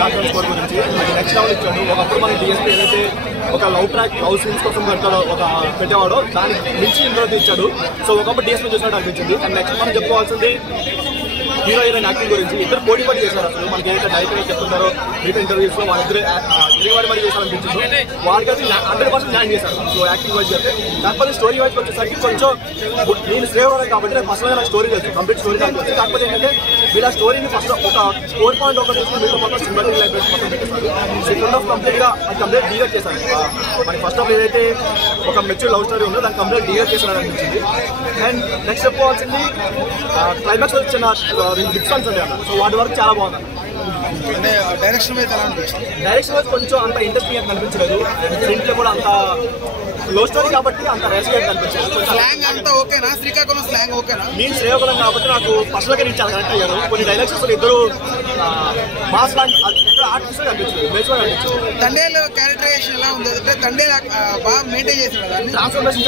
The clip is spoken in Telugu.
బ్యాక్గ్రౌండ్ స్కోర్ గురించి నెక్స్ట్ లెవెల్ ఇచ్చాడు. ఒకప్పుడు మన డిఎస్పీ ఏదైతే ఒక లవ్ సీన్స్ కోసం ఒక పెట్టేవాడో దానికి మించి ఇందులో ఇచ్చాడు. సో ఒకప్పుడు డిఎస్పీ చూసినట్టు అనిపించింది. అండ్ నెక్స్ట్ మనం చెప్పుకోవాల్సింది హీరో హీరోయిన్ యాక్టింగ్ గురించి. ఇద్దరు పోటీ పడి చేశారు. అసలు మనకి ఏదైతే డైరెక్టర్ చెప్తున్నారో రీట్ ఇంటర్వ్యూస్ లో వాళ్ళిద్దరు రివాడి మరి చేశారనిపించింది. వాళ్ళకి 100% న్యాయం చేశారు. సో యాక్టింగ్ వైజ్ అయితే కాకపోతే స్టోరీ వైజ్ వచ్చేసరికి కొంచెం నేను శ్రేయవాడే కాబట్టి నాకు పర్సనల్గా నాకు స్టోరీ తెలుసు, కంప్లీట్ స్టోరీ నాకు తెలుసు. కాకపోతే ఏంటంటే వీళ్ళ స్టోరీని ఫస్ట్ ఒక 4.1 తీసుకుని మీతో మొత్తం సింబాలిక్ లైబ్రరీ మొత్తం పెట్టేస్తారు. సెకండ్ హాఫ్ కంప్లీట్గా అది కంప్లీట్ డీగర్ చేశారు. మనకి ఫస్ట్ హాఫ్ ఏదైతే ఒక మెచ్యూర్ లవ్ స్టోరీ ఉందో దాన్ని కంప్లీట్ డీగర్ చేశారని అనిపించింది. అండ్ నెక్స్ట్ చెప్పుకోవాల్సింది క్లైమాక్స్ వచ్చిన డిఫరెన్స్ ఉంటాయి అన్న. సో వాటి వరకు చాలా బాగుంది. అంటే డైరెక్షన్ వైజ్ ఎలా అనిపించింది? డైరెక్షన్ వైజ్ కొంచెం అంత ఇంట్రెస్టింగ్ కనిపించలేదు. స్క్రీన్ ప్లే కూడా అంత లో స్టోరీ కాబట్టి అంత రేస్గా కనిపించలేదు. స్లాంగ్ అంతా ఓకేనా? శ్రీకాకుళం స్లాంగ్ ఓకేనా? నేను శ్రేయకులం కాబట్టి నాకు పర్సనల్గా నేను చాలా కనెక్ట్ అయ్యాను. కొన్ని డైలాగ్స్ అసలు ఇద్దరు మాస్ ఆర్టిస్ట్ కనిపించలేదు, బేస్గా కనిపించలేదు. తండేలు క్యారెక్టరైజేషన్ ఎలా ఉంది? అంటే తండే బాగా మెయింటైన్ చేశాడు. ట్రాన్స్ఫర్మేషన్